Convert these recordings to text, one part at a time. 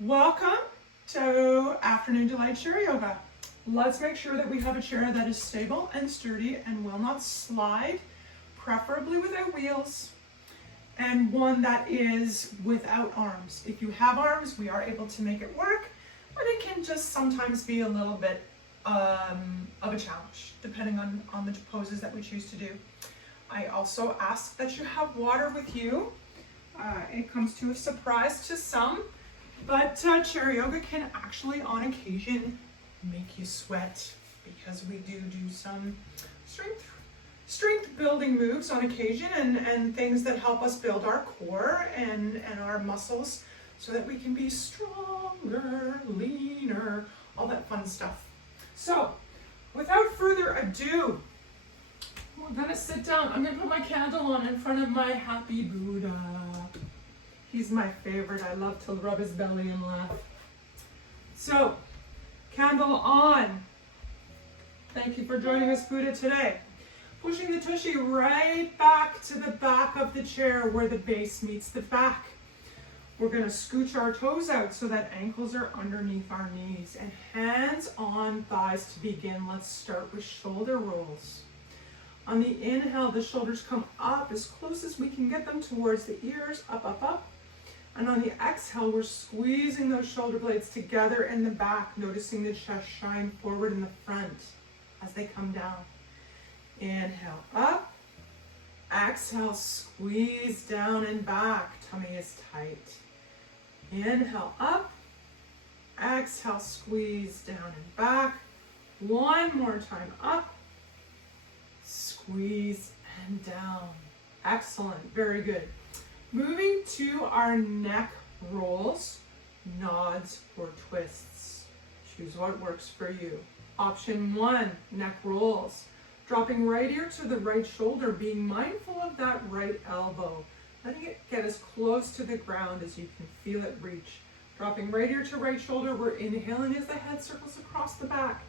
Welcome to Afternoon Delight Chair Yoga. Let's make sure that we have a chair that is stable and sturdy and will not slide, preferably without wheels, and one that is without arms. If you have arms, we are able to make it work, but it can just sometimes be a little bit of a challenge, depending on the poses that we choose to do. I also ask that you have water with you. It comes to a surprise to some, but chair yoga can actually on occasion make you sweat because we do some strength building moves on occasion and things that help us build our core and our muscles so that we can be stronger, leaner, all that fun stuff. So without further ado, we're gonna sit down. I'm gonna put my candle on in front of my happy Buddha. He's my favorite. I love to rub his belly and laugh. So, candle on. Thank you for joining us, Buddha, today. Pushing the tushy right back to the back of the chair where the base meets the back. We're gonna scooch our toes out so that ankles are underneath our knees and hands on thighs to begin. Let's start with shoulder rolls. On the inhale, the shoulders come up as close as we can get them towards the ears, up, up, up. And on the exhale, we're squeezing those shoulder blades together in the back, noticing the chest shine forward in the front as they come down. Inhale up. Exhale, squeeze down and back. Tummy is tight. Inhale up. Exhale, squeeze down and back. One more time up. Squeeze and down. Excellent. Very good. Moving to our neck rolls, nods, or twists. Choose what works for you. Option 1, neck rolls. Dropping right ear to the right shoulder, being mindful of that right elbow. Letting it get as close to the ground as you can feel it reach. Dropping right ear to right shoulder, we're inhaling as the head circles across the back.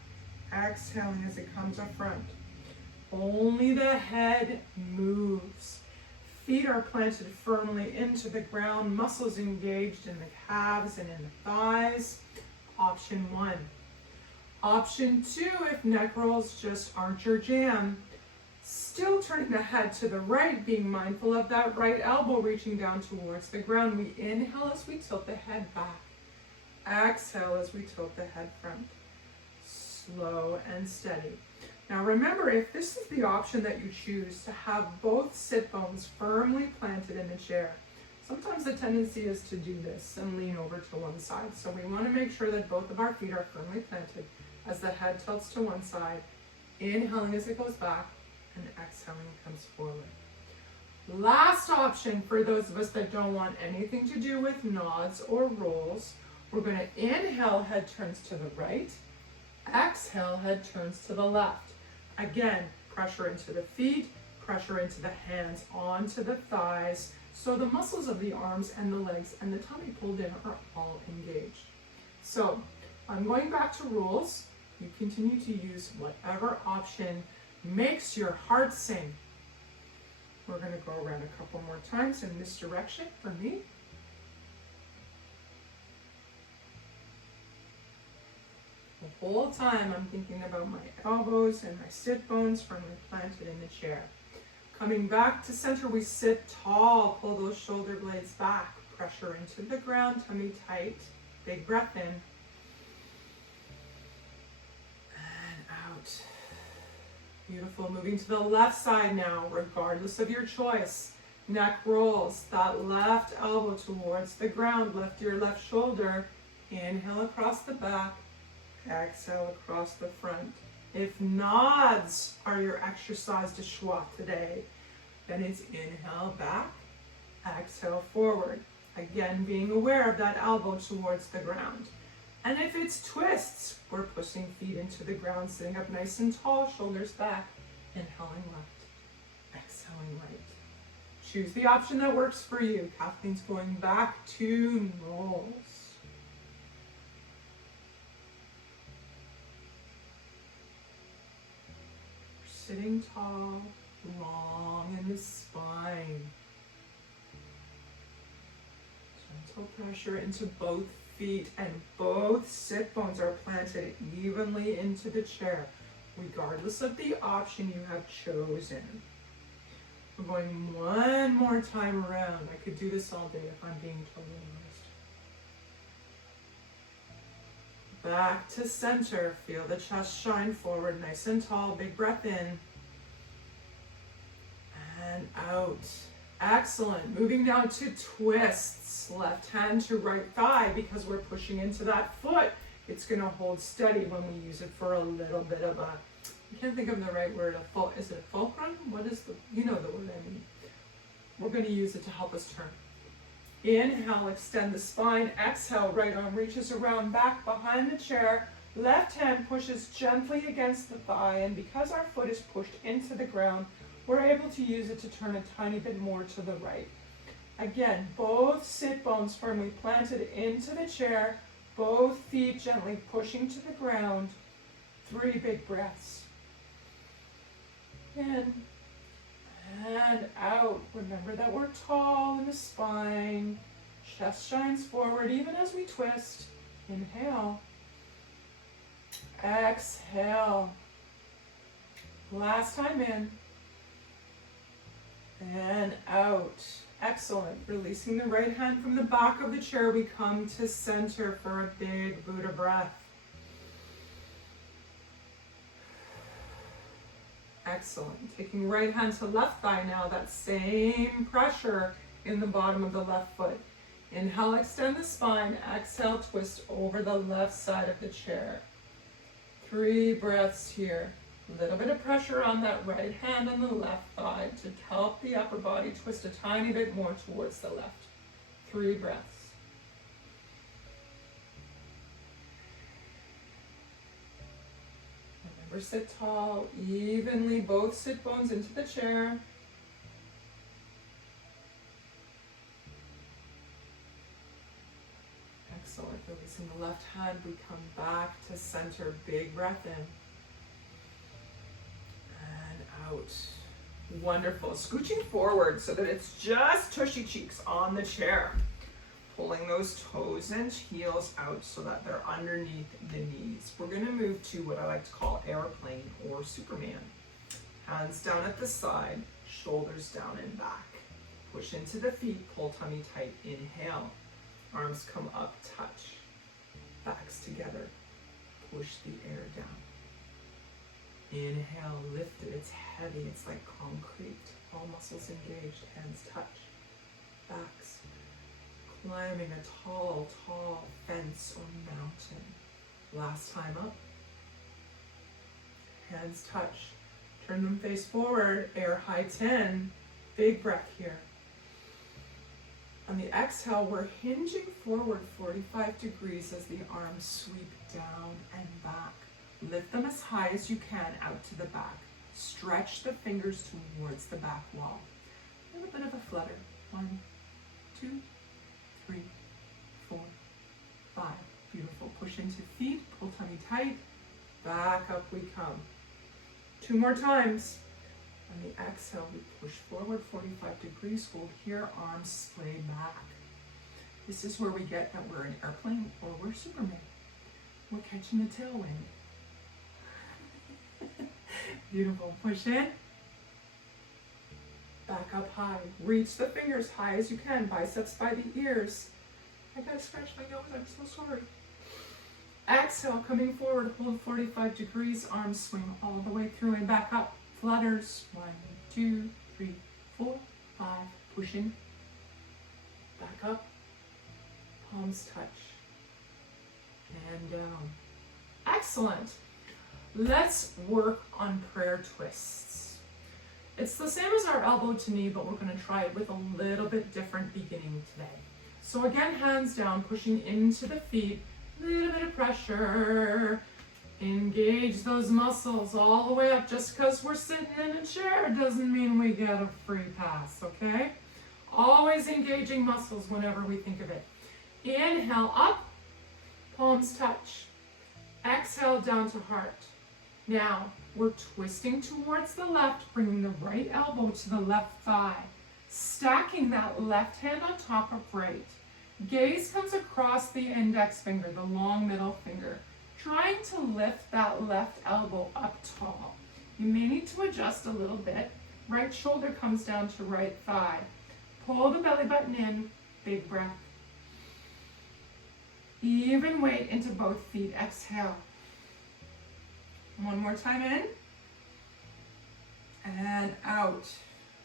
Exhaling as it comes up front. Only the head moves. Feet are planted firmly into the ground, muscles engaged in the calves and in the thighs. Option 1. Option 2, if neck rolls just aren't your jam, still turning the head to the right, being mindful of that right elbow reaching down towards the ground. We inhale as we tilt the head back. Exhale as we tilt the head front. Slow and steady. Now remember, if this is the option that you choose, to have both sit bones firmly planted in the chair. Sometimes the tendency is to do this and lean over to one side. So we want to make sure that both of our feet are firmly planted as the head tilts to one side, inhaling as it goes back, and exhaling comes forward. Last option for those of us that don't want anything to do with nods or rolls, we're going to inhale, head turns to the right, exhale, head turns to the left. Again, pressure into the feet, pressure into the hands, onto the thighs, so the muscles of the arms and the legs and the tummy pulled in are all engaged. So I'm going back to rolls. You continue to use whatever option makes your heart sing. We're going to go around a couple more times in this direction for me. The whole time I'm thinking about my elbows and my sit bones firmly planted in the chair. Coming back to center, we sit tall, pull those shoulder blades back, pressure into the ground, tummy tight, big breath in, and out. Beautiful. Moving to the left side now, regardless of your choice. Neck rolls, that left elbow towards the ground, lift your left shoulder, inhale across the back, exhale across the front. If nods are your exercise de choix today, then it's inhale back, exhale forward. Again, being aware of that elbow towards the ground. And if it's twists, we're pushing feet into the ground, sitting up nice and tall, shoulders back, inhaling left, exhaling right. Choose the option that works for you. Kathleen's going back to rolls. Sitting tall, long in the spine. Gentle pressure into both feet and both sit bones are planted evenly into the chair, regardless of the option you have chosen. We're going one more time around. I could do this all day if I'm being totally honest. Back to center. Feel the chest shine forward, nice and tall. Big breath in. And out. Excellent. Moving now to twists. Left hand to right thigh because we're pushing into that foot. It's going to hold steady when we use it for a little bit of a, I can't think of the right word, is it fulcrum? What is the, you know the word I mean. We're going to use it to help us turn. Inhale, extend the spine. Exhale, right arm reaches around back behind the chair. Left hand pushes gently against the thigh, and because our foot is pushed into the ground, we're able to use it to turn a tiny bit more to the right. Again, both sit bones firmly planted into the chair, both feet gently pushing to the ground. 3 big breaths. In and out. Remember that we're tall in the spine. Chest shines forward even as we twist. Inhale. Exhale. Last time in. And out. Excellent. Releasing the right hand from the back of the chair, we come to center for a big Buddha breath. Excellent. Taking right hand to left thigh now, that same pressure in the bottom of the left foot. Inhale, extend the spine. Exhale, twist over the left side of the chair. 3 breaths here. A little bit of pressure on that right hand and the left thigh to help the upper body twist a tiny bit more towards the left. 3 breaths. Remember, sit tall, evenly, both sit bones into the chair. Excellent. Releasing the left hand, we come back to center. Big breath in. Out. Wonderful. Scooching forward so that it's just tushy cheeks on the chair. Pulling those toes and heels out so that they're underneath the knees. We're going to move to what I like to call airplane or Superman. Hands down at the side, shoulders down and back. Push into the feet, pull tummy tight. Inhale. Arms come up, touch. Backs together. Push the air down. Inhale, lift it. It's heavy. It's like concrete. All muscles engaged. Hands touch. Backs. Climbing a tall, tall fence or mountain. Last time up. Hands touch. Turn them face forward. Air high 10. Big breath here. On the exhale, we're hinging forward 45 degrees as the arms sweep down and back. Lift them as high as you can out to the back. Stretch the fingers towards the back wall. A little bit of a flutter. 1, 2, 3, 4, 5. Beautiful. Push into feet. Pull tummy tight. Back up we come. 2 more times. On the exhale, we push forward 45 degrees. Hold here. Arms sway back. This is where we get that we're an airplane or we're Superman. We're catching the tailwind. Beautiful. Push in. Back up high. Reach the fingers high as you can. Biceps by the ears. I gotta scratch my nose. I'm so sorry. Exhale, coming forward. Hold 45 degrees. Arms swing all the way through and back up. Flutters. 1, 2, 3, 4, 5. Push in. Back up. Palms touch. And down. Excellent. Let's work on prayer twists. It's the same as our elbow to knee, but we're going to try it with a little bit different beginning today. So again, hands down, pushing into the feet, a little bit of pressure. Engage those muscles all the way up. Just because we're sitting in a chair doesn't mean we get a free pass, okay? Always engaging muscles whenever we think of it. Inhale up, palms touch. Exhale down to heart. Now, we're twisting towards the left, bringing the right elbow to the left thigh, stacking that left hand on top of right. Gaze comes across the index finger, the long middle finger, trying to lift that left elbow up tall. You may need to adjust a little bit. Right shoulder comes down to right thigh. Pull the belly button in, big breath. Even weight into both feet, exhale. One more time in, and out.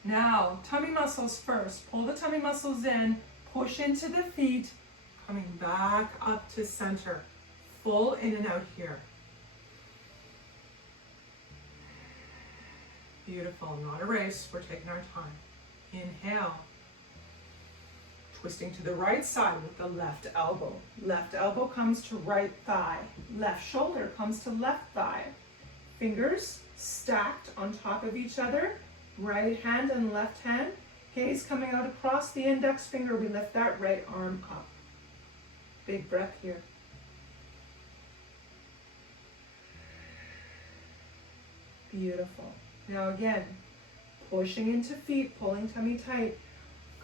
Now, tummy muscles first. Pull the tummy muscles in, push into the feet, coming back up to center. Full in and out here. Beautiful, not a race, we're taking our time. Inhale. Twisting to the right side with the left elbow. Left elbow comes to right thigh. Left shoulder comes to left thigh. Fingers stacked on top of each other. Right hand and left hand. Gaze coming out across the index finger. We lift that right arm up. Big breath here. Beautiful. Now again, pushing into feet, pulling tummy tight,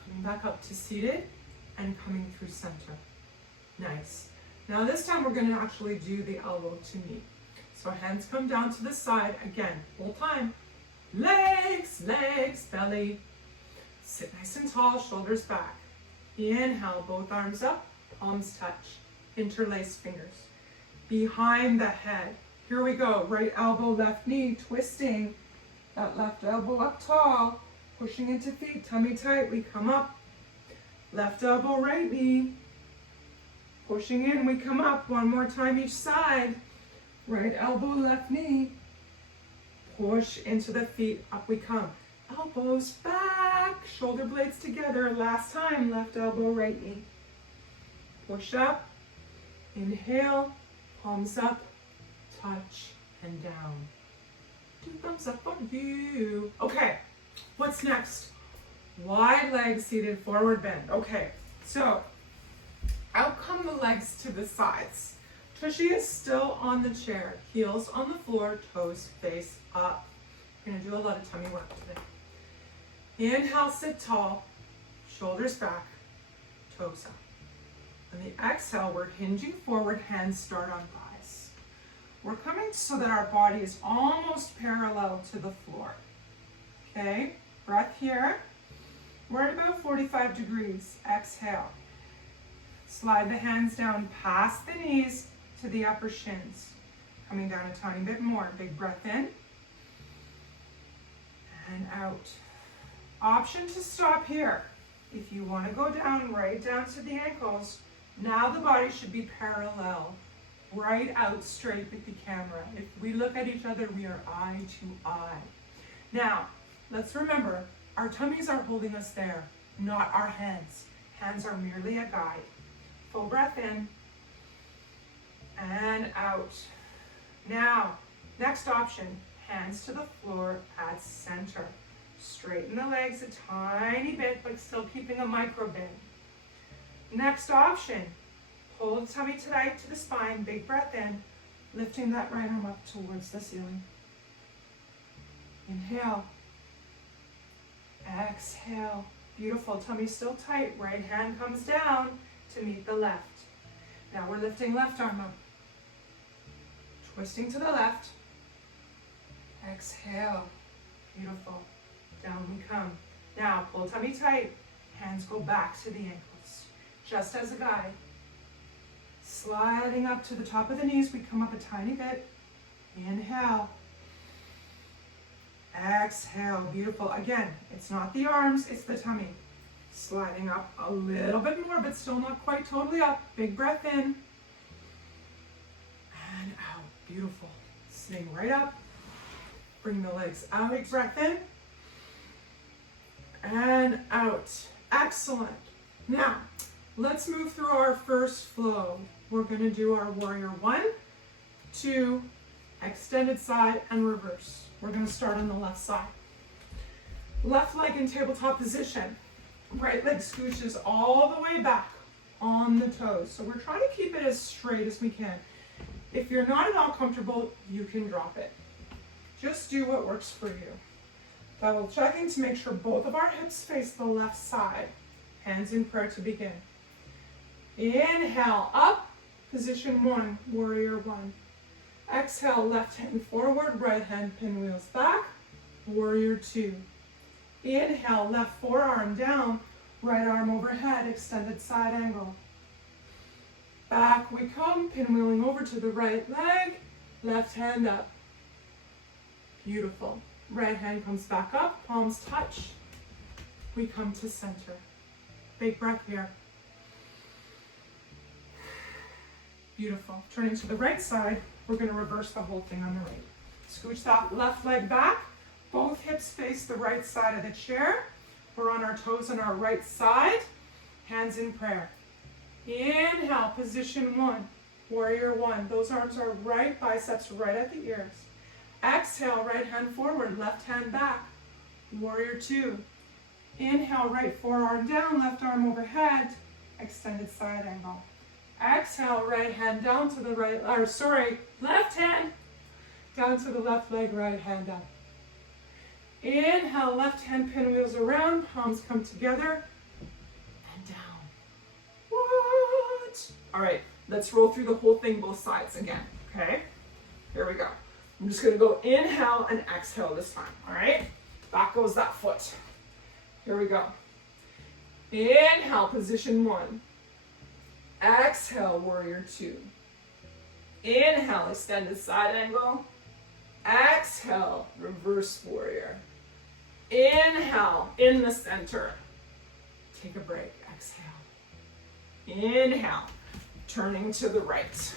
coming back up to seated and coming through center. Nice. Now this time we're going to actually do the elbow to knee. So hands come down to the side. Again, whole time. Legs, legs, belly. Sit nice and tall, shoulders back. Inhale, both arms up, palms touch. Interlace fingers. Behind the head. Here we go. Right elbow, left knee, twisting. That left elbow up tall. Pushing into feet, tummy tight. We come up. Left elbow, right knee. Pushing in, we come up. One more time each side. Right elbow, left knee. Push into the feet, up we come. Elbows back, shoulder blades together. Last time, left elbow, right knee. Push up, inhale, palms up, touch, and down. 2 thumbs up on you. Okay, what's next? Wide legs, seated forward bend. Okay, so out come the legs to the sides. Tushy is still on the chair, heels on the floor, toes face up. We're gonna do a lot of tummy work today. Inhale, sit tall, shoulders back, toes up. On the exhale, we're hinging forward, hands start on thighs. We're coming so that our body is almost parallel to the floor. Okay, breath here. We're at about 45 degrees. Exhale. Slide the hands down past the knees to the upper shins. Coming down a tiny bit more. Big breath in and out. Option to stop here. If you want to go down, right down to the ankles, now the body should be parallel, right out straight with the camera. If we look at each other, we are eye to eye. Now, let's remember, our tummies are holding us there, not our hands. Hands are merely a guide. Full breath in and out. Now, next option, hands to the floor at center. Straighten the legs a tiny bit, but still keeping a micro bend. Next option, pull the tummy tight to the spine, big breath in, lifting that right arm up towards the ceiling. Inhale. Exhale. Beautiful. Tummy still tight. Right hand comes down to meet the left. Now we're lifting left arm up. Twisting to the left. Exhale. Beautiful. Down we come. Now pull tummy tight. Hands go back to the ankles. Just as a guide. Sliding up to the top of the knees. We come up a tiny bit. Inhale. Exhale. Beautiful. Again, it's not the arms, it's the tummy. Sliding up a little bit more, but still not quite totally up. Big breath in. And out. Beautiful. Sitting right up. Bring the legs out. Big breath in. And out. Excellent. Now, let's move through our first flow. We're going to do our warrior 1, 2, extended side, and reverse. We're going to start on the left side. Left leg in tabletop position. Right leg scooches all the way back on the toes. So we're trying to keep it as straight as we can. If you're not at all comfortable, you can drop it. Just do what works for you. Double checking to make sure both of our hips face the left side. Hands in prayer to begin. Inhale, up, position 1, warrior 1. Exhale, left hand forward, right hand pinwheels back, warrior 2. Inhale, left forearm down, right arm overhead, extended side angle. Back we come, pinwheeling over to the right leg, left hand up. Beautiful. Right hand comes back up, palms touch. We come to center. Big breath here. Beautiful. Turning to the right side, we're going to reverse the whole thing on the right. Scooch that left leg back. Both hips face the right side of the chair. We're on our toes on our right side. Hands in prayer. Inhale, position 1, warrior 1. Those arms are right, biceps right at the ears. Exhale, right hand forward, left hand back, warrior 2. Inhale, right forearm down, left arm overhead, extended side angle. Exhale, right hand down to the right, left hand down to the left leg, right hand up. Inhale, left hand pinwheels around, palms come together, and down. What? All right, let's roll through the whole thing both sides again, okay? Here we go. I'm just gonna go inhale and exhale this time, all right? Back goes that foot. Here we go. Inhale, position 1. Exhale, warrior 2. Inhale, extended side angle. Exhale, reverse warrior. Inhale, in the center. Take a break, exhale. Inhale, turning to the right.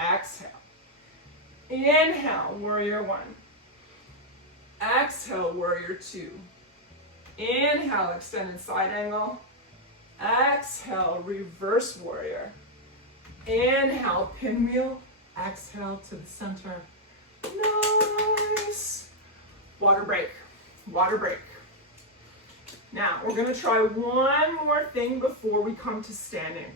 Exhale. Inhale, warrior 1. Exhale, warrior 2. Inhale, extended side angle. Exhale, reverse warrior. Inhale, pinwheel. Exhale to the center. Nice. Water break. Water break. Now, we're going to try one more thing before we come to standing.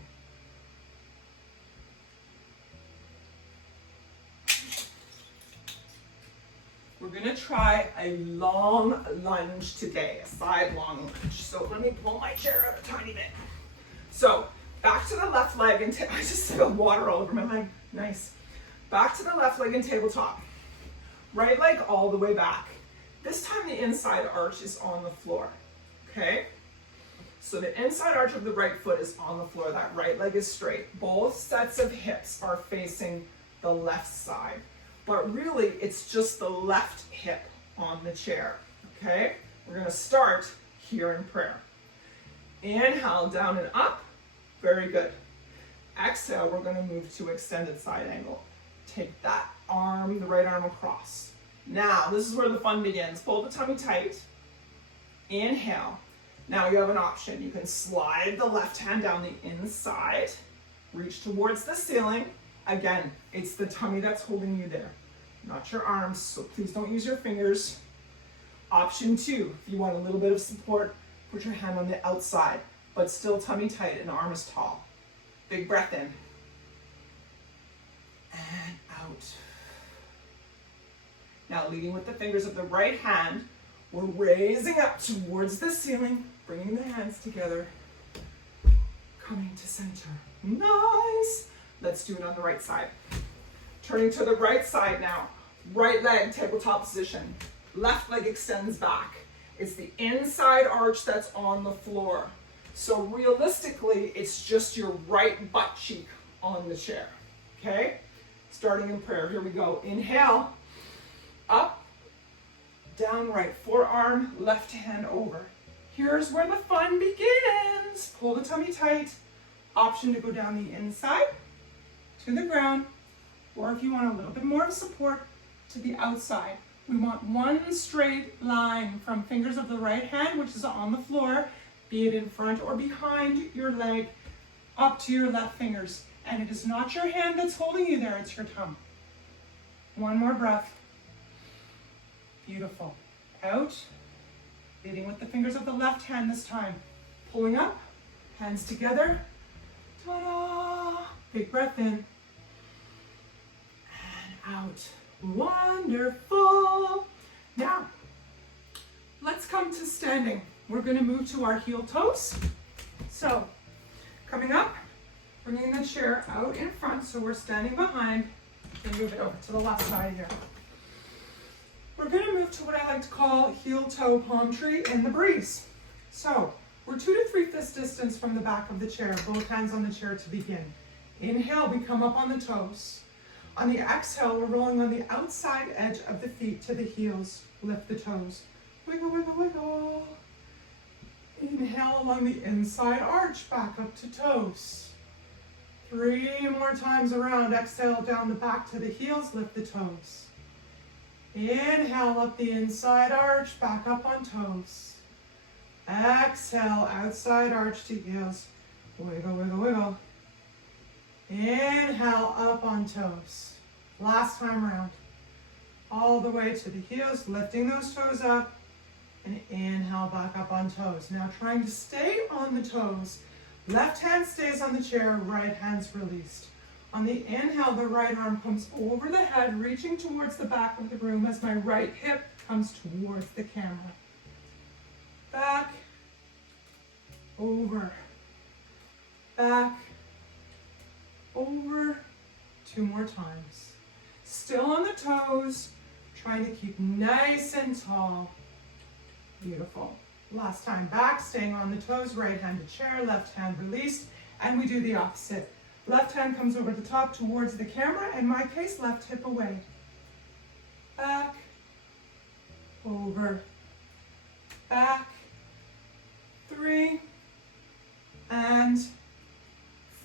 We're going to try a long lunge today, a side long lunge. So let me pull my chair out a tiny bit. So back to the left leg, and I just spilled water all over my leg. Nice. Back to the left leg and tabletop. Right leg all the way back. This time the inside arch is on the floor, okay? So the inside arch of the right foot is on the floor. That right leg is straight. Both sets of hips are facing the left side. But really, it's just the left hip on the chair, okay? We're gonna start here in prayer. Inhale, down and up. Very good. Exhale, we're gonna move to extended side angle. Take that arm, the right arm across. Now, this is where the fun begins. Pull the tummy tight. Inhale. Now you have an option. You can slide the left hand down the inside, reach towards the ceiling. Again, it's the tummy that's holding you there, not your arms, so please don't use your fingers. Option 2, if you want a little bit of support, put your hand on the outside, but still tummy tight and arm is tall. Big breath in. And out. Now leading with the fingers of the right hand, we're raising up towards the ceiling, bringing the hands together, coming to center. Nice. Let's do it on the right side. Turning to the right side now. Right leg, tabletop position. Left leg extends back. It's the inside arch that's on the floor. So realistically, it's just your right butt cheek on the chair, okay? Starting in prayer, here we go. Inhale, up, down, right forearm, left hand over. Here's where the fun begins. Pull the tummy tight. Option to go down the inside to the ground, or if you want a little bit more of support, to the outside. We want one straight line from fingers of the right hand, which is on the floor, be it in front or behind your leg, up to your left fingers. And it is not your hand that's holding you there, it's your tongue. One more breath. Beautiful. Out. Leading with the fingers of the left hand this time. Pulling up, hands together. Ta-da! Big breath in. And out. Wonderful. Now, let's come to standing. We're going to move to our heel toes. So, coming up, Bringing the chair out in front so we're standing behind, and move it over to the left side here. We're going to move to what I like to call heel-toe palm tree in the breeze. So we're 2 to 3 fist distance from the back of the chair, both hands on the chair to begin. Inhale, we come up on the toes. On the exhale, we're rolling on the outside edge of the feet to the heels. Lift the toes. Wiggle, wiggle, wiggle. Inhale along the inside arch, back up to toes. 3 more times around. Exhale down the back to the heels, lift the toes. Inhale up the inside arch, back up on toes. Exhale, outside arch to heels. Wiggle, wiggle, wiggle. Inhale up on toes. Last time around. All the way to the heels, lifting those toes up. And inhale back up on toes. Now trying to stay on the toes. Left hand stays on the chair, right hand's released. On the inhale, the right arm comes over the head, reaching towards the back of the room as my right hip comes towards the camera. Back, over, back, over. 2 more times. Still on the toes, trying to keep nice and tall. Beautiful. Last time back, staying on the toes, right hand to chair, left hand released, and we do the opposite. Left hand comes over the top towards the camera, in my case, left hip away. Back, over, back, 3, and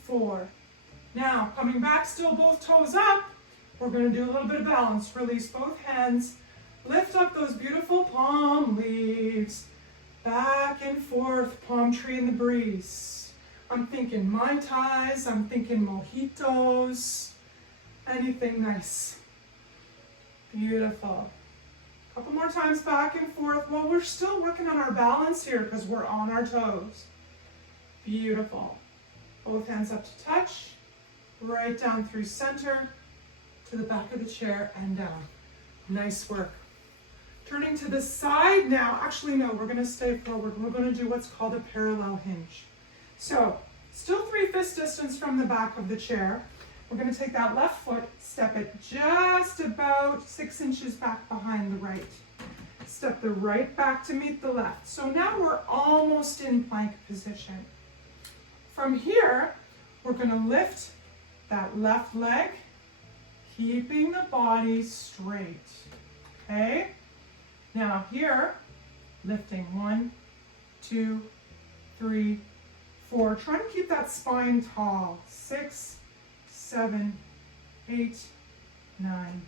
4. Now, coming back, still both toes up, we're going to do a little bit of balance. Release both hands, lift up those beautiful palm leaves, back and forth, palm tree in the breeze. I'm thinking Mai Tais, I'm thinking mojitos, anything nice. Beautiful. A couple more times back and forth. Well, we're still working on our balance here because we're on our toes. Beautiful. Both hands up to touch, right down through center, to the back of the chair and down. Nice work. Turning to the side now. Actually, no, we're going to stay forward. We're going to do what's called a parallel hinge. So, still 3 fist distance from the back of the chair. We're going to take that left foot, step it just about 6 inches back behind the right. Step the right back to meet the left. So now we're almost in plank position. From here, we're going to lift that left leg, keeping the body straight. Okay? Now here, lifting 1, 2, 3, 4. Try to keep that spine tall. 6, 7, 8, 9,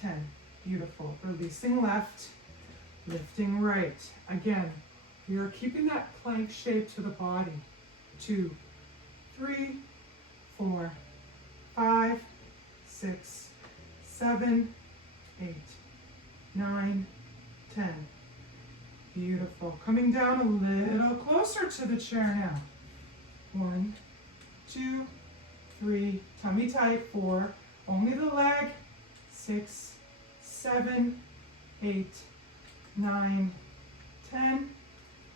10. Beautiful. Releasing left, lifting right. Again, we are keeping that plank shape to the body. 2, 3, 4, 5, 6, 7, 8, 9, 10. Beautiful. Coming down a little closer to the chair now. 1, 2, 3, tummy tight. 4, only the leg. 6, 7, 8, 9, 10.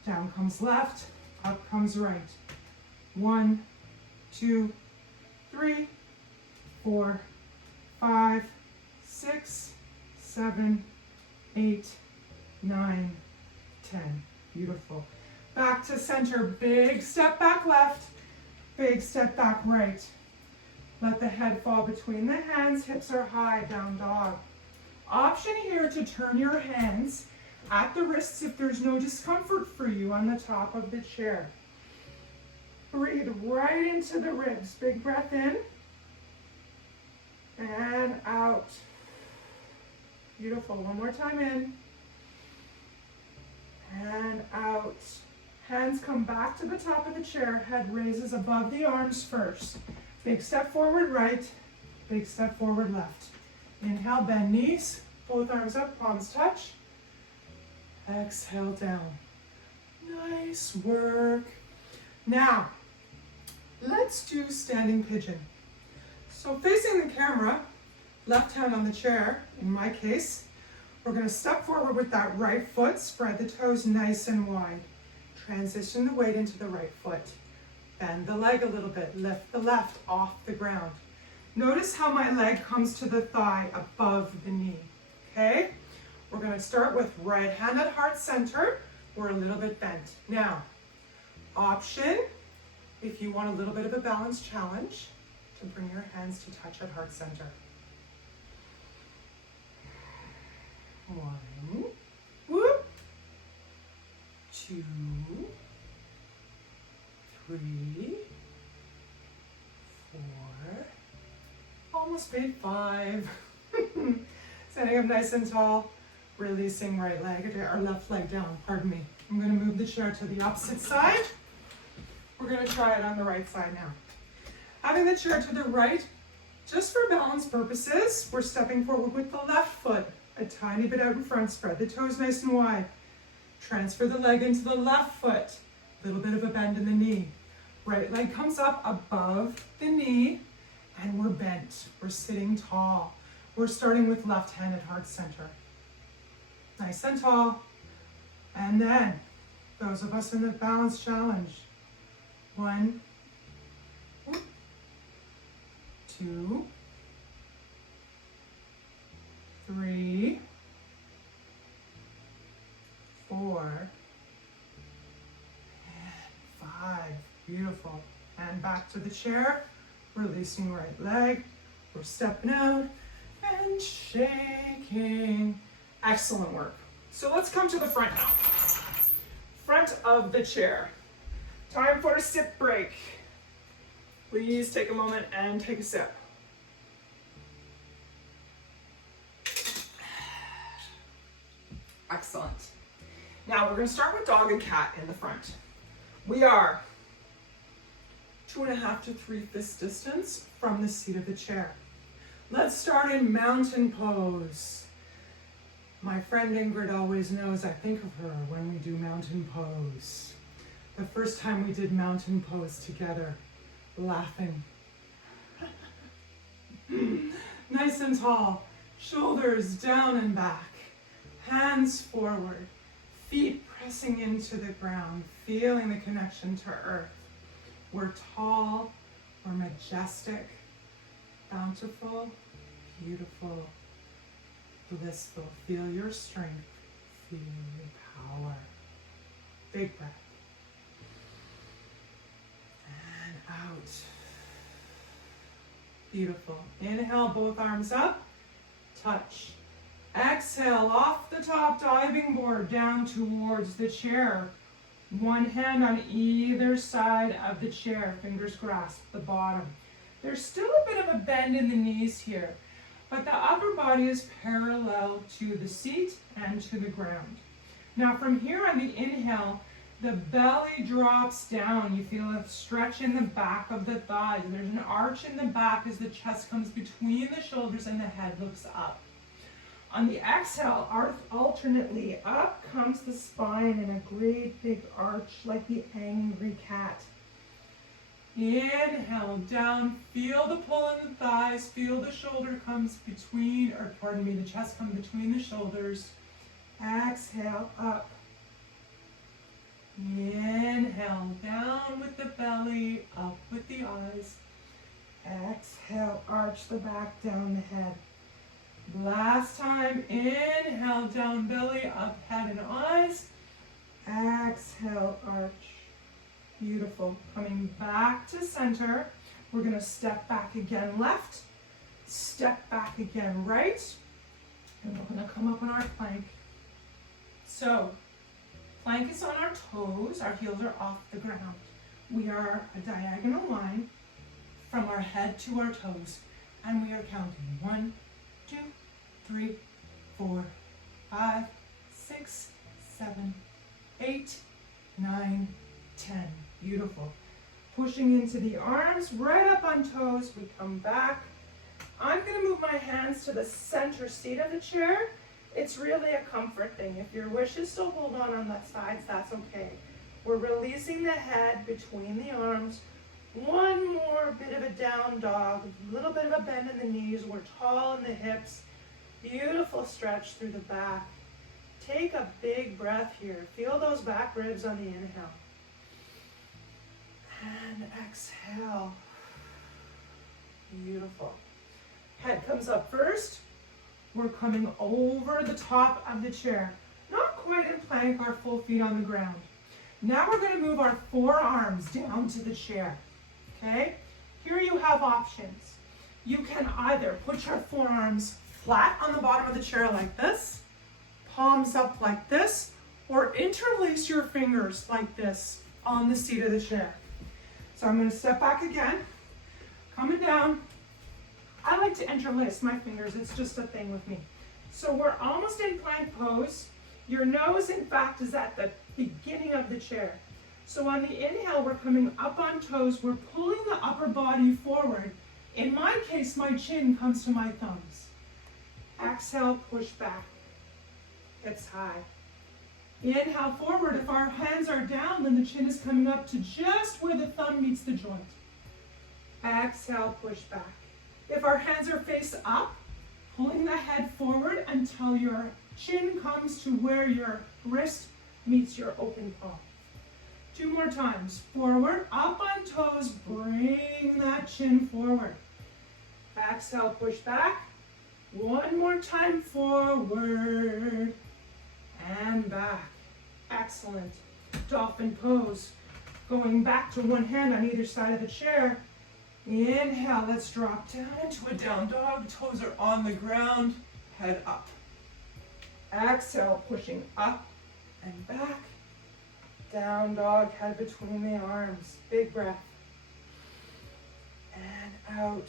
Down comes left, up comes right. 1, 2, 3, 4, 5, 6, 7, 8, 9, 10. Beautiful. Back to center. Big step back left. Big step back right. Let the head fall between the hands. Hips are high. Down dog. Option here to turn your hands at the wrists if there's no discomfort for you on the top of the chair. Breathe right into the ribs. Big breath in and out. Beautiful. One more time in and out. Hands come back to the top of the chair. Head raises above the arms first. Big step forward right. Big step forward left. Inhale, bend knees. Both arms up, palms touch. Exhale down. Nice work. Now, let's do standing pigeon. So facing the camera, left hand on the chair, in my case, we're going to step forward with that right foot, spread the toes nice and wide. Transition the weight into the right foot. Bend the leg a little bit. Lift the left off the ground. Notice how my leg comes to the thigh above the knee, okay? We're gonna start with right hand at heart center. We're a little bit bent. Now, option, if you want a little bit of a balance challenge, to bring your hands to touch at heart center. 1, whoop, 2, 3, 4, almost made 5. Standing up nice and tall, releasing right leg, or left leg down, pardon me. I'm gonna move the chair to the opposite side. We're gonna try it on the right side now. Having the chair to the right, just for balance purposes, we're stepping forward with the left foot, a tiny bit out in front, spread the toes nice and wide. Transfer the leg into the left foot, a little bit of a bend in the knee. Right leg comes up above the knee, and we're bent. We're sitting tall. We're starting with left hand at heart center. Nice and tall. And then, those of us in the balance challenge. 1, 2, 3, 4, and 5. Beautiful. And back to the chair. Releasing right leg. We're stepping out and shaking. Excellent work. So let's come to the front now. Front of the chair. Time for a sip break. Please take a moment and take a sip. Excellent. Now we're going to start with dog and cat in the front. We are 2.5 to 3 fist distance from the seat of the chair. Let's start in mountain pose. My friend Ingrid always knows I think of her when we do mountain pose. The first time we did mountain pose together, laughing. Nice and tall, shoulders down and back, hands forward, feet pressing into the ground, feeling the connection to earth. We're tall, we're majestic, bountiful, beautiful, blissful. Feel your strength, feel your power. Big breath. And out. Beautiful. Inhale, both arms up, touch. Exhale, off the top diving board, down towards the chair. One hand on either side of the chair, fingers grasp the bottom. There's still a bit of a bend in the knees here, but the upper body is parallel to the seat and to the ground. Now from here on the inhale, the belly drops down. You feel a stretch in the back of the thighs. There's an arch in the back as the chest comes between the shoulders and the head looks up. On the exhale, alternately, up comes the spine in a great big arch like the angry cat. Inhale, down, feel the pull in the thighs, feel the shoulder comes between, or pardon me, the chest comes between the shoulders. Exhale, up. Inhale, down with the belly, up with the eyes. Exhale, arch the back, down the head. Last time, inhale, down belly, up head and eyes. Exhale, arch. Beautiful. Coming back to center. We're going to step back again left, step back again right, and we're going to come up on our plank. So, plank is on our toes, our heels are off the ground. We are a diagonal line from our head to our toes, and we are counting 1, 2, 3, 4, 5, 6, 7, 8, 9, 10. Beautiful. Pushing into the arms, right up on toes, we come back. I'm going to move my hands to the center seat of the chair. It's really a comfort thing. If your wish is to hold on that side, that's okay. We're releasing the head between the arms. One more bit of a down dog, a little bit of a bend in the knees. We're tall in the hips. Beautiful stretch through the back. Take a big breath here. Feel those back ribs on the inhale. And exhale. Beautiful. Head comes up first. We're coming over the top of the chair. Not quite in plank, our full feet on the ground. Now we're going to move our forearms down to the chair. Okay? Here you have options. You can either put your forearms flat on the bottom of the chair like this, palms up like this, or interlace your fingers like this on the seat of the chair. So I'm going to step back again, coming down. I like to interlace my fingers, it's just a thing with me. So we're almost in plank pose. Your nose, in fact, is at the beginning of the chair. So on the inhale, we're coming up on toes, we're pulling the upper body forward. In my case, my chin comes to my thumbs. Exhale, push back, hips high. Inhale forward, if our hands are down, then the chin is coming up to just where the thumb meets the joint. Exhale, push back. If our hands are face up, pulling the head forward until your chin comes to where your wrist meets your open palm. 2 more times. Forward, up on toes, bring that chin forward. Exhale, push back. 1 more time, forward and back. Excellent. Dolphin pose. Going back to one hand on either side of the chair. Inhale, let's drop down into a down dog. Toes are on the ground, head up. Exhale, pushing up and back. Down dog, head between the arms. Big breath. And out.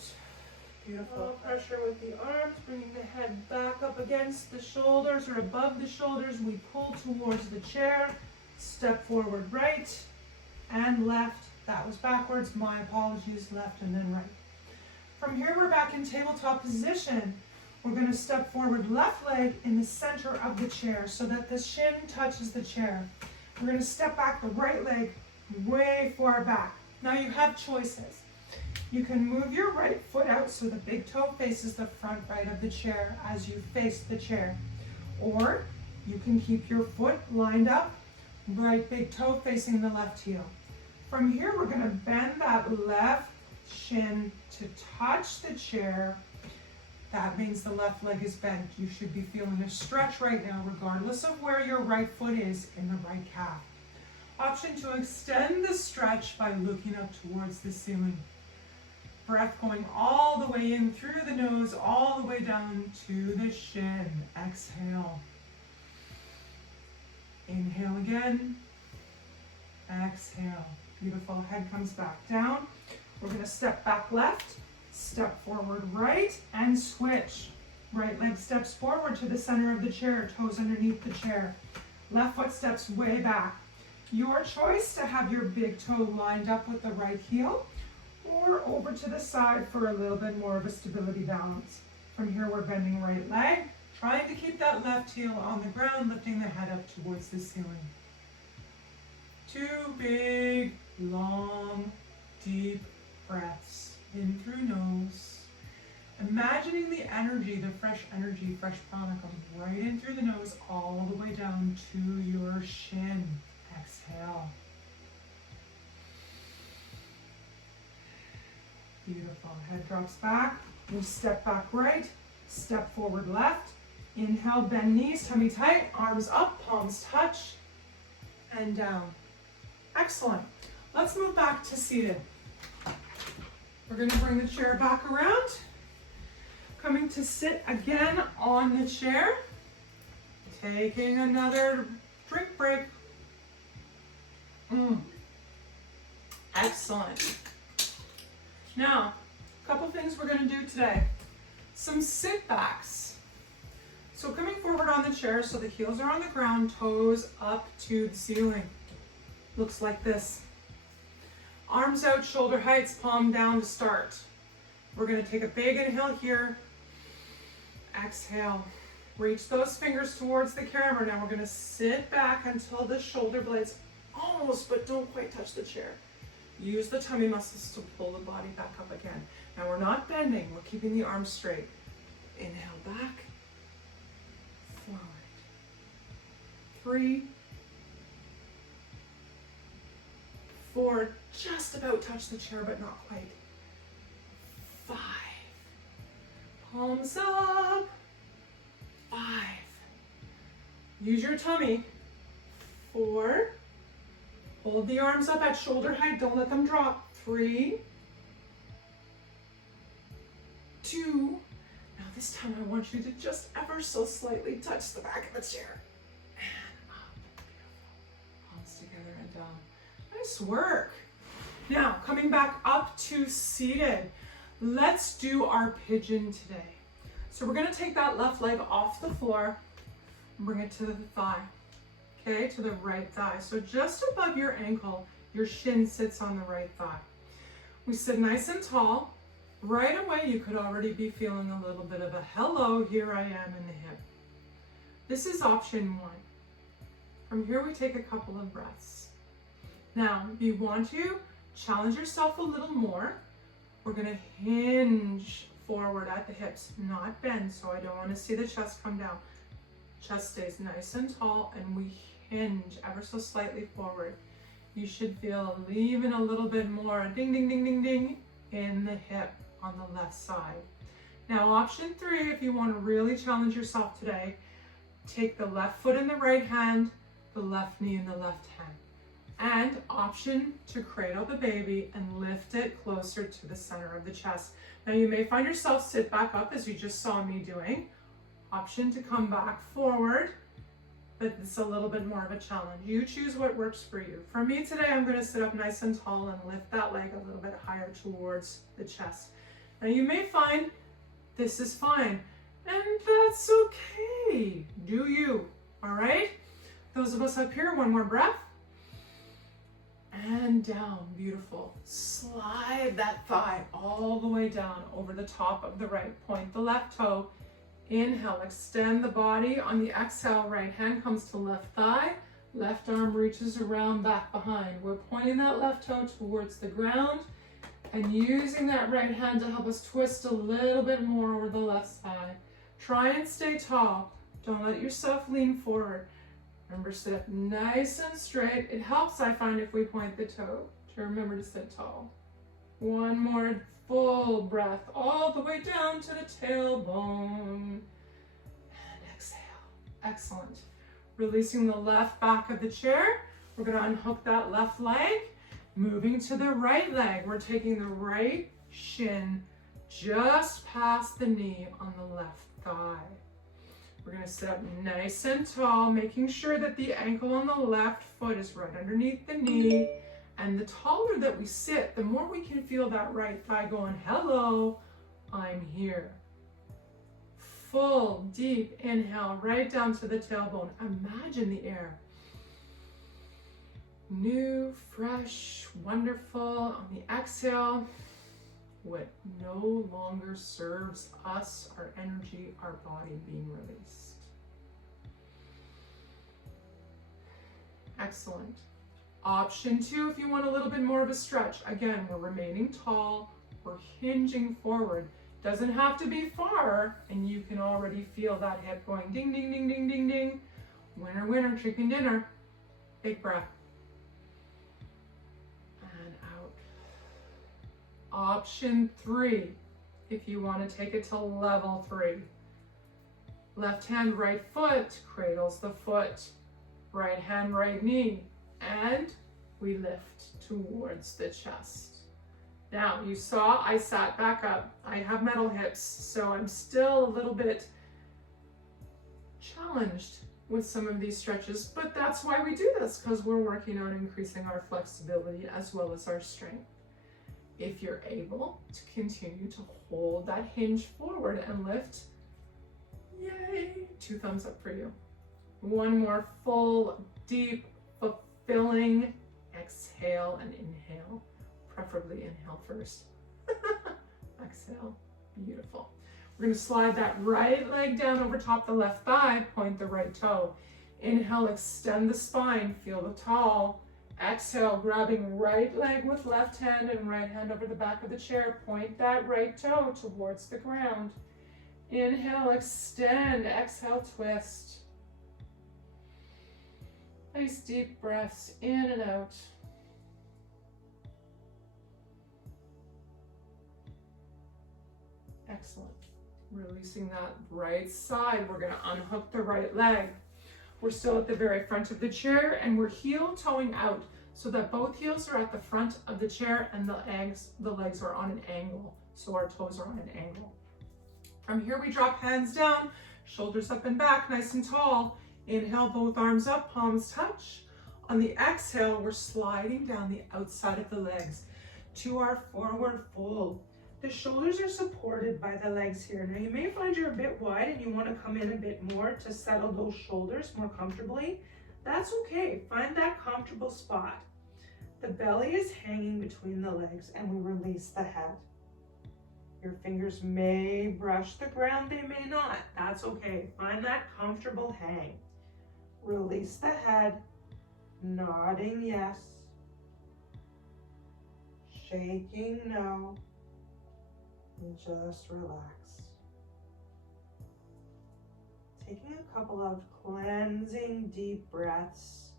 Beautiful. Pressure with the arms, bringing the head back up against the shoulders or above the shoulders. We pull towards the chair. Step forward right and left. That was backwards. My apologies. Left and then right. From here, we're back in tabletop position. We're going to step forward left leg in the center of the chair so that the shin touches the chair. We're going to step back the right leg way far back. Now you have choices. You can move your right foot out so the big toe faces the front right of the chair as you face the chair. Or you can keep your foot lined up, right big toe facing the left heel. From here, we're going to bend that left shin to touch the chair. That means the left leg is bent. You should be feeling a stretch right now, regardless of where your right foot is in the right calf. Option to extend the stretch by looking up towards the ceiling. Breath going all the way in through the nose, all the way down to the shin. Exhale. Inhale again. Exhale. Beautiful. Head comes back down. We're going to step back left, step forward right, and switch. Right leg steps forward to the center of the chair, toes underneath the chair. Left foot steps way back. Your choice to have your big toe lined up with the right heel or over to the side for a little bit more of a stability balance. From here, we're bending right leg, trying to keep that left heel on the ground, lifting the head up towards the ceiling. 2 big, long, deep breaths in through nose. Imagining the energy, the fresh energy, fresh prana comes right in through the nose, all the way down to your shin. Exhale. Beautiful. Head drops back. We step back right, step forward left. Inhale, bend knees, tummy tight, arms up, palms touch, and down. Excellent. Let's move back to seated. We're going to bring the chair back around. Coming to sit again on the chair. Taking another drink break. Excellent. Now, a couple things we're going to do today. Some sit backs. So coming forward on the chair so the heels are on the ground, toes up to the ceiling. Looks like this. Arms out, shoulder heights, palm down to start. We're going to take a big inhale here. Exhale. Reach those fingers towards the camera. Now we're going to sit back until the shoulder blades almost, but don't quite touch the chair. Use the tummy muscles to pull the body back up again. Now we're not bending. We're keeping the arms straight. Inhale back. Forward. 3, 4, just about touch the chair, but not quite. 5, palms up. 5, use your tummy. 4, hold the arms up at shoulder height, don't let them drop. 3, 2, now this time I want you to just ever so slightly touch the back of the chair. And up, beautiful. Palms together and down. Nice work. Now, coming back up to seated, let's do our pigeon today. So we're gonna take that left leg off the floor and bring it to the thigh, okay, to the right thigh. So just above your ankle, your shin sits on the right thigh. We sit nice and tall. Right away, you could already be feeling a little bit of a hello, here I am in the hip. This is option 1. From here, we take a couple of breaths. Now, if you want to challenge yourself a little more, we're gonna hinge forward at the hips, not bend, so I don't wanna see the chest come down. Chest stays nice and tall, and we hinge ever so slightly forward. You should feel even a little bit more ding, ding, ding, ding, ding in the hip on the left side. Now, option 3, if you want to really challenge yourself today, take the left foot in the right hand, the left knee in the left hand. And option to cradle the baby and lift it closer to the center of the chest. Now, you may find yourself sit back up as you just saw me doing. Option to come back forward, but it's a little bit more of a challenge. You choose what works for you. For me today, I'm going to sit up nice and tall and lift that leg a little bit higher towards the chest. Now, you may find this is fine, and that's okay. Do you, all right? Those of us up here, one more breath. And down, beautiful. Slide that thigh all the way down over the top of the right. Point the left toe. Inhale, extend the body. On the exhale, right hand comes to left thigh. Left arm reaches around back behind. We're pointing that left toe towards the ground and using that right hand to help us twist a little bit more over the left side. Try and stay tall. Don't let yourself lean forward. Remember, sit up nice and straight. It helps, I find, if we point the toe to remember to sit tall. One more full breath all the way down to the tailbone. And exhale. Excellent. Releasing the left back of the chair. We're going to unhook that left leg. Moving to the right leg. We're taking the right shin just past the knee on the left thigh. We're going to sit up nice and tall, making sure that the ankle on the left foot is right underneath the knee. And the taller that we sit, the more we can feel that right thigh going, hello, I'm here. Full, deep inhale, right down to the tailbone. Imagine the air. New, fresh, wonderful. On the exhale, what no longer serves us, our energy, our body being released. Excellent. Option 2, if you want a little bit more of a stretch. Again, we're remaining tall, we're hinging forward. Doesn't have to be far, and you can already feel that hip going ding, ding, ding, ding, ding, ding. Winner, winner, chicken dinner. Big breath. And out. Option 3, if you want to take it to level 3. Left hand, right foot, cradles the foot. Right hand, right knee. And we lift towards the chest. Now, you saw I sat back up. I have metal hips, so I'm still a little bit challenged with some of these stretches, but that's why we do this, because we're working on increasing our flexibility as well as our strength. If you're able to continue to hold that hinge forward and lift, yay, 2 thumbs up for you. One more full, deep, fulfilling exhale and inhale. Preferably inhale first. Exhale. Beautiful. We're going to slide that right leg down over top the left thigh, point the right toe. Inhale, extend the spine, feel the tall. Exhale, grabbing right leg with left hand and right hand over the back of the chair. Point that right toe towards the ground. Inhale, extend. Exhale, twist. Nice deep breaths in and out. Excellent. Releasing that right side. We're going to unhook the right leg. We're still at the very front of the chair, and we're heel toeing out so that both heels are at the front of the chair and the legs are on an angle. So our toes are on an angle. From here, we drop hands down, shoulders up and back, nice and tall. Inhale, both arms up, palms touch. On the exhale, we're sliding down the outside of the legs to our forward fold. The shoulders are supported by the legs here. Now you may find you're a bit wide and you want to come in a bit more to settle those shoulders more comfortably. That's okay. Find that comfortable spot. The belly is hanging between the legs and we release the head. Your fingers may brush the ground, they may not. That's okay. Find that comfortable hang. Release the head, nodding yes, shaking no, and just relax. Taking a couple of cleansing deep breaths.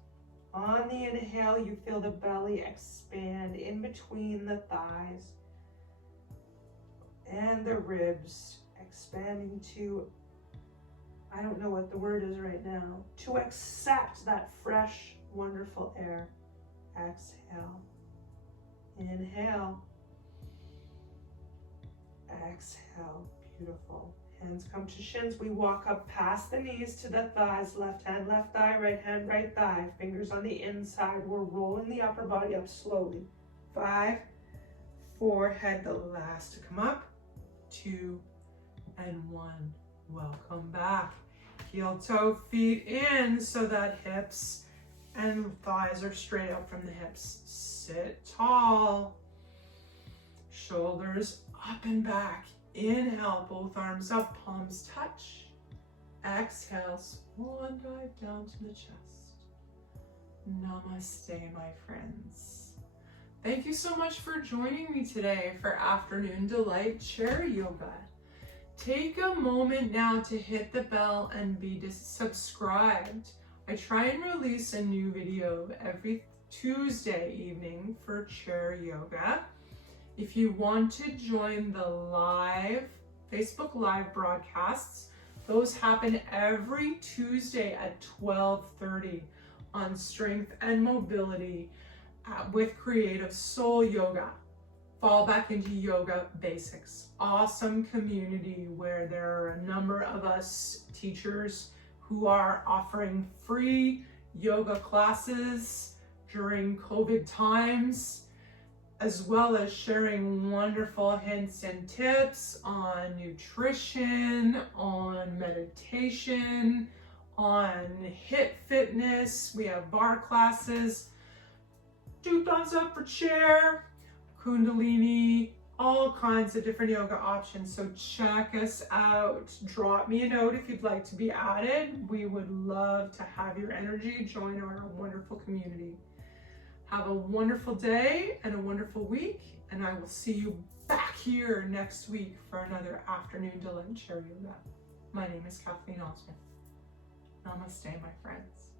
On the inhale, you feel the belly expand in between the thighs and the ribs, expanding to, I don't know what the word is right now, to accept that fresh, wonderful air. Exhale. Inhale. Exhale. Beautiful. Hands come to shins. We walk up past the knees to the thighs. Left hand, left thigh, right hand, right thigh. Fingers on the inside. We're rolling the upper body up slowly. 5, 4, head the last to come up. 2 and 1. Welcome back. Heel toe, feet in so that hips and thighs are straight up from the hips. Sit tall. Shoulders up and back. Inhale, both arms up, palms touch. Exhale, swan dive down to the chest. Namaste, my friends. Thank you so much for joining me today for Afternoon Delight Chair Yoga. Take a moment now to hit the bell and be subscribed. I try and release a new video every Tuesday evening for chair yoga. If you want to join the live Facebook Live broadcasts, those happen every Tuesday at 12:30 on Strength and Mobility with Creative Soul Yoga. Fall back into yoga basics. Awesome community where there are a number of us teachers who are offering free yoga classes during COVID times, as well as sharing wonderful hints and tips on nutrition, on meditation, on HIIT fitness. We have bar classes. 2 thumbs up for chair, Kundalini, all kinds of different yoga options. So check us out. Drop me a note if you'd like to be added. We would love to have your energy join our wonderful community. Have a wonderful day and a wonderful week, and I will see you back here next week for another Afternoon Delight Chair Yoga. My name is Kathleen Osmond. Namaste, my friends.